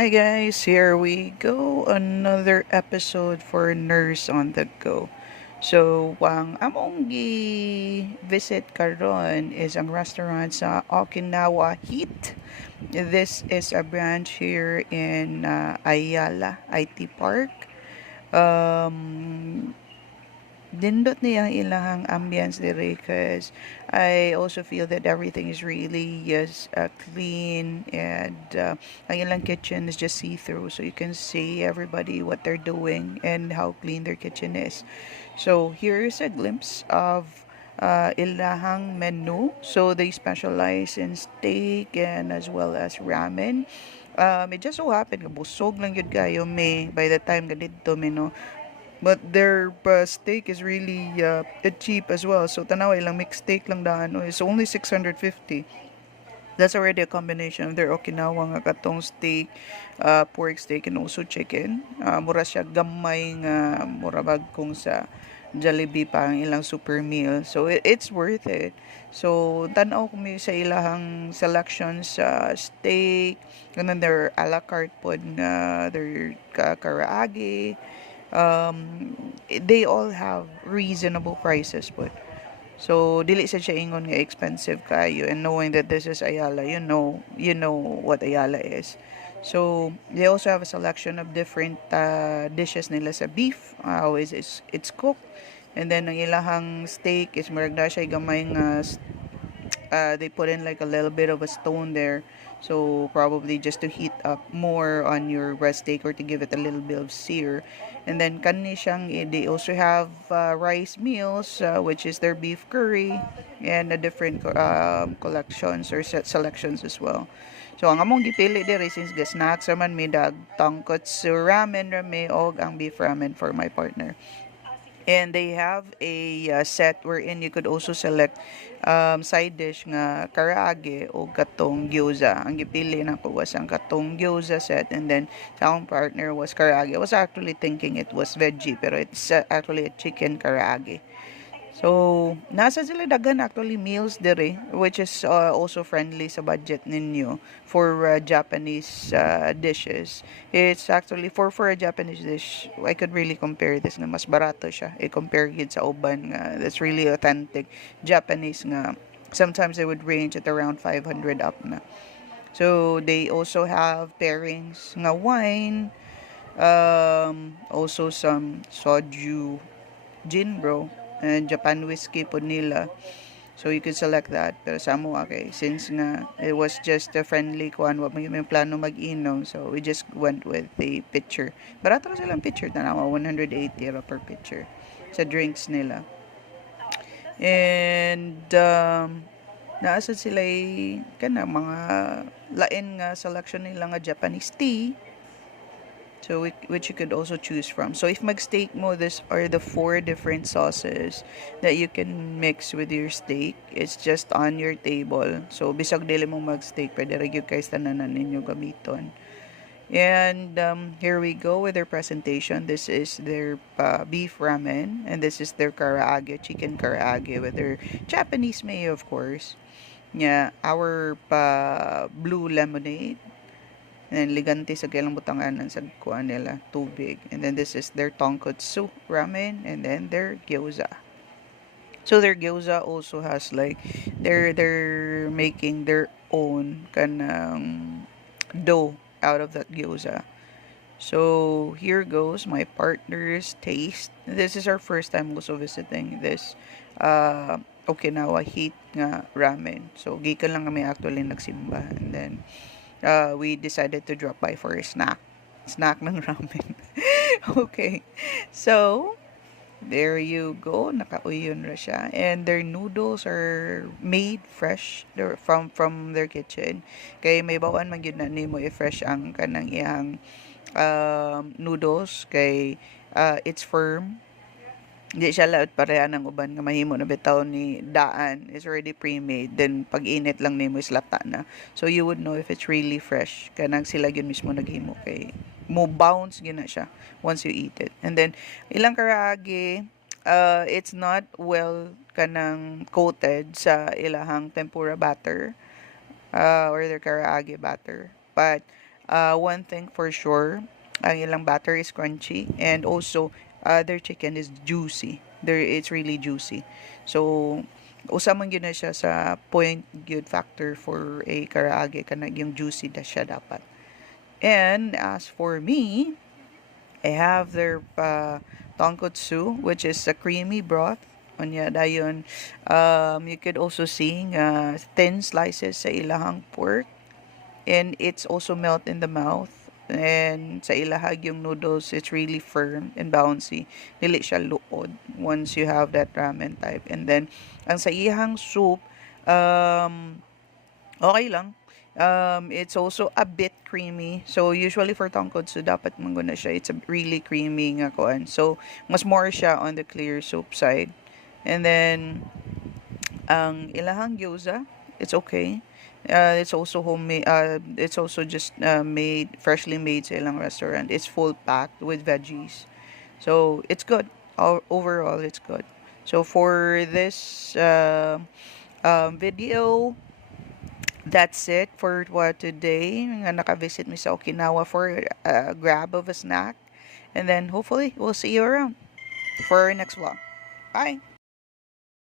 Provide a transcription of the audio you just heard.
Hi guys, here we go. Another episode for Nurse on the Go. So, ang among visit karon is ang restaurant sa Okinawa Heat. This is a branch here in Ayala IT Park. Um, Dindot niya ang ilahang ambience dire because I also feel that everything is really yes clean and ang ilang kitchen is just see-through so you can see everybody what they're doing and how clean their kitchen is. So here is a glimpse of ilahang menu. So they specialize in steak and as well as ramen. It just so happened nga busog lang yun kayo may by the time ganito me no, but their steak is really cheap as well. So tanawa ilang mixed steak lang daan. No? It's only 650. That's already a combination of their Okinawa nga katong steak, pork steak and also chicken. Mura siya gamay nga mura bag kung sa Jollibee pa ang ilang super meal. So it's worth it. So tanaw ko mi sa ilahang selections sa steak, ganun their a la carte pod nga their karaage. They all have reasonable prices but so dili sa siya ingon nga expensive kayo, and knowing that this is Ayala, you know what Ayala is. So they also have a selection of different dishes nila sa beef, how is it's cooked, and then ang ilahang steak is murag na siya gamay nga they put in like a little bit of a stone there, so probably just to heat up more on your breast steak or to give it a little bit of sear. And then kanni siyang they also have rice meals, which is their beef curry and a different collections or selections as well. So ang among gipili diri since ga snacks man may dag tonkotsu ramen rame og ang beef ramen for my partner. And they have a set wherein you could also select side dish nga karaage o katong gyoza. Ang gipili na ko was ang katong gyoza set, and then sa akong partner was karaage. I was actually thinking it was veggie pero it's actually a chicken karaage. So, nasa sila dagan actually meals dire, which is also friendly sa budget ninyo for Japanese dishes. It's actually for a Japanese dish, I could really compare this nga mas barato siya. I-compare it sa uban nga that's really authentic Japanese nga sometimes they would range at around 500 up na. So, they also have pairings nga wine, also some soju, gin bro, and Japan whiskey po nila. So you can select that. Pero sa amo okay, since nga it was just a friendly kuan, wa may plano mag-inom, so we just went with the pitcher. Barato na silang pitcher na 180 ra per pitcher sa drinks nila. And naasa sila kana mga lain nga selection nila nga Japanese tea. So which you could also choose from. So if mag-steak mo, this are the 4 different sauces that you can mix with your steak. It's just on your table. So bisag dili mo mag-steak, pwede ra gyud kay tananan ninyo gamiton. And here we go with their presentation. This is their beef ramen, and this is their karaage, chicken karaage with their Japanese mayo, of course. Yeah, our blue lemonade. And then ligante sa kailang butanganan sa kuan nila, tubig. And then this is their tonkotsu ramen, and then their gyoza. So their gyoza also has like they're making their own kanang dough out of that gyoza. So here goes my partner's taste. This is our first time also visiting this Okinawa Heat nga ramen. So gikan lang kami actually nagsimba, and then we decided to drop by for a snack ng ramen. Okay, so there you go, nakauyon ra siya, and their noodles are made fresh. They're from their kitchen, kay may bawan man gyud na nimo i-fresh ang kanang iyang noodles, kay it's firm. Di siya laot pareha ng uban nga mahimo na bitaw ni daan is already pre-made, then pag init lang nimo is lata na, so you would know if it's really fresh kanang sila gyud mismo naghimo, kay mo bounce gyud na siya once you eat it. And then ilang karaage, it's not well kanang coated sa ilahang tempura batter or their karaage batter, but one thing for sure, ang ilang batter is crunchy, and also their chicken is juicy. It's really juicy. So usa man gyud na siya sa point good factor for a karaage kanang yung juicy na siya dapat. And as for me, I have their tonkotsu, which is a creamy broth. Onya dayon, you could also see thin slices sa ilahang pork, and it's also melt in the mouth. And sa ilahag yung noodles, it's really firm and bouncy. Dili siya luod once you have that ramen type. And then, ang sa ihang soup, okay lang. It's also a bit creamy. So, usually for tonkotsu, dapat mangguna siya. It's a really creamy nga kuan. So, mas more siya on the clear soup side. And then, ang ilahang gyoza, it's okay. It's also homemade. It's also just freshly made sa ilang restaurant. It's full packed with veggies, so it's good. Overall, it's good. So for this video, that's it for what today. Nga naka-visit mi sa Okinawa for a grab of a snack, and then hopefully we'll see you around for our next vlog. Bye.